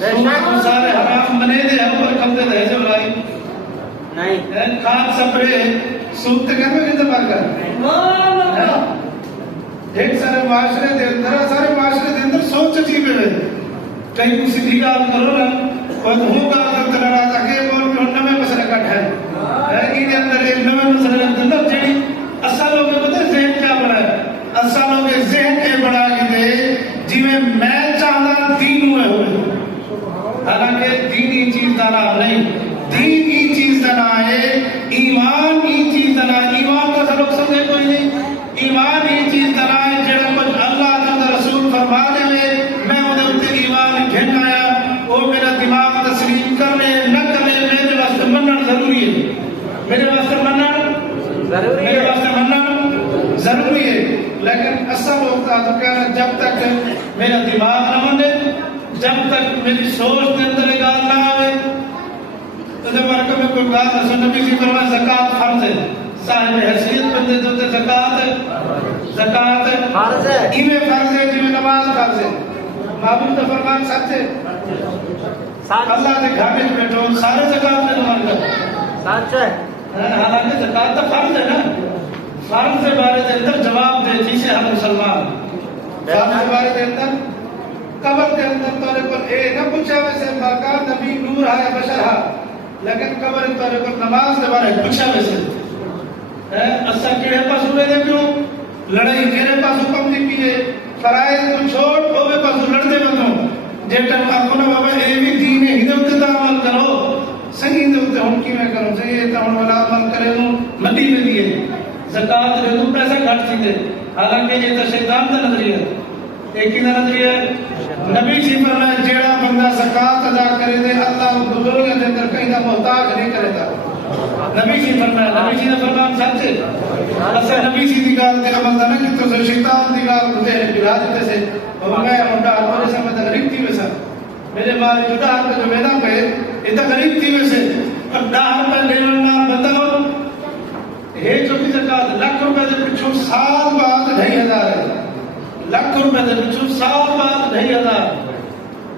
سارے حرام بنے دے ہیں پر کم دے دے جو لائی نہیں کھان سپرے سوت کہتے ہیں کہ دماغ کر ایک سارے معاشرے دے اندر سارے معاشرے دے اندر سوچ چیزیں ہوئے کہیں کسی بھی کام کرو نا اور ہوگا اگر تنہ رہا تھا کہ بول میں انہوں میں مسئلہ کٹ ہے انہیں اندر ایک نوے مسئلہ اندر جڑی اصل لوگ پتہ ذہن کیا بڑا ہے اصل لوگ ذہن کے بڑا گئے جی میں چاہنا دین ہوئے ہوئے حالانکہ دین ہی چیز دانا نہیں دین ہی چیز دانا ہے ایمان ہی چیز دانا ایمان کا سلوک سمجھے کوئی نہیں ایمان ہی چیز دانا ہے جڑا کچھ اللہ تعالی رسول فرما دے میں انہیں اتنے ایمان گھن آیا وہ میرا دماغ تسلیم کر لے نہ کر لے میرے واسطے مننا ضروری ہے میرے واسطے مننا ضروری ہے لیکن اصل وقت تو کہنا جب تک میرا دماغ نہ منے جب تک میری سوچ کے اندر ایک گال نہ آئے تو جب مرکب میں کوئی بات ہے نبی سی فرمایا زکوٰۃ فرض ہے صاحب حیثیت بندے تو زکوٰۃ ہے فرض ہے ایویں فرض ہے جی میں نماز فرض ہے معبود کا فرمان سچ ہے اللہ کے گھر میں بیٹھو سارے زکوٰۃ میں نماز سچ ہے حالانکہ زکوٰۃ تو فرض ہے نا فرض کے بارے کے اندر جواب دے جسے ہم مسلمان فرض کے بارے کے اندر قبر کے اندر تورے پر اے نہ پوچھا ویسے باقار نبی نور ہے بشر ہے لیکن قبر تورے پر نماز کے بارے پوچھا ویسے اسا کیڑے پاس ہوئے دے کیوں لڑائی کیڑے پاس حکم دی کیے فرائض کو چھوڑ اوے پاس لڑتے بندوں جے ٹائم اپنا بابا اے بھی دین ہے ہدایت تے عمل کرو صحیح دے تے ہن کیویں کرو صحیح تے ہن والا عمل کرے نو مٹی میں دیے زکات دے تو پیسہ گھٹ تھی دے حالانکہ یہ تو شیطان دا نظریہ ہے ایک ہی نظریہ نبی جی فرمایا جیڑا بندہ زکات ادا کرے دے اللہ بزرگوں دے اندر کہیں دا محتاج نہیں کرے گا نبی جی فرمایا نبی جی نے فرمان سچ ہے اسا نبی جی دی گل تے عمل نہ کیتے تو شیطان دی گل تے بلا دیتے سے اور میں منڈا ہمارے سامنے تے غریب تھی ویسا میرے مال جدا تے جو میرا پہ یہ تو غریب تھی ویسے اور 10 روپے لیون نال بندہ ہو ہے جو بھی زکات لاکھ روپے دے پچھوں سال بعد 2500 ہے لاکھ روپے دے پچھوں سال بعد 2500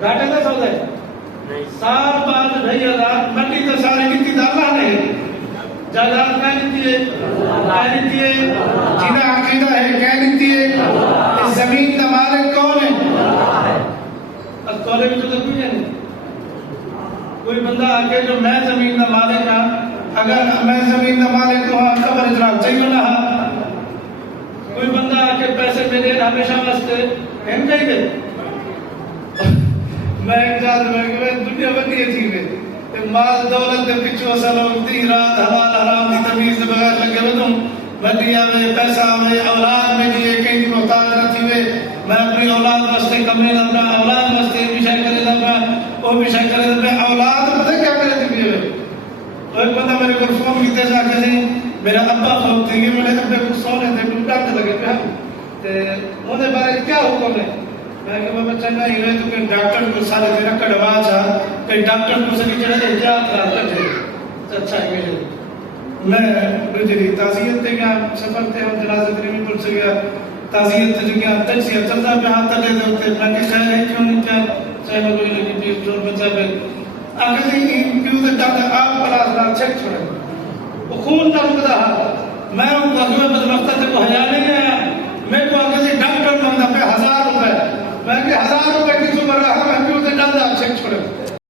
گھاٹے دا سودا ہے سال بعد 2500 مٹی تو ساری کیتی اللہ نے جائیداد کہہ دیتی ہے کہہ دیتی ہے جنہ عقیدہ ہے کہہ دیتی ہے اس زمین کا مالک کون ہے اب کولے بھی تو کوئی نہیں کوئی بندہ آگے جو میں زمین کا مالک ہوں اگر میں زمین کا مالک تو ہاں خبر اجرا چاہیے نہ کوئی بندہ آگے پیسے دے دے ہمیشہ واسطے ہم کہیں دے میں ایک جاد میں دنیا بندی ہے چیزیں مال دولت کے پچھو سلوک دی رات حلال حرام دی تمیز دے بغیر لگے بدوں مدیہ میں پیسہ میں اولاد میں دیئے کہیں دی محتاج نہ تھیوے میں اپنی اولاد واسطے کمرے لگا اولاد واسطے بھی شاید کرے لگا وہ بھی شاید کرے لگا اولاد پتہ کیا کرے تھی بھی ایک بندہ میرے کو فون کیتے جا کے میرا ابا فوت تھی میرے ابے کو سونے تھے ڈاکٹر لگے پہ انہیں بارے کیا حکم ہے میں کہ میں بچہ نہیں ہوئے تو کہ ڈاکٹر کو سارے دینا کڑوا چاہ کہ ڈاکٹر کو سکی جڑے احتیاط رات کٹھے اچھا ہے میں بجری تعزیت تے گیا سفر تے ہم جنازہ کریمی پر سے گیا تعزیت تے گیا ٹیکسی چلتا پہ ہاتھ لے دے ہوتے میں کہ خیر ہے کیوں نہیں کیا چاہے میں کوئی لگی تھی جو بچہ پہ آگے سے کیوں سے ڈاکٹر آپ پلاس نہ چیک چھوڑے وہ خون نہ رکتا میں ان کو اگلے بدبختہ تے کو حیا نہیں آیا میں کو آگے سے ڈاکٹر بندہ پہ 1000 روپے میں کہ 1000 روپے کی تو بڑا ہم کیوں سے ڈالتا چیک چھوڑے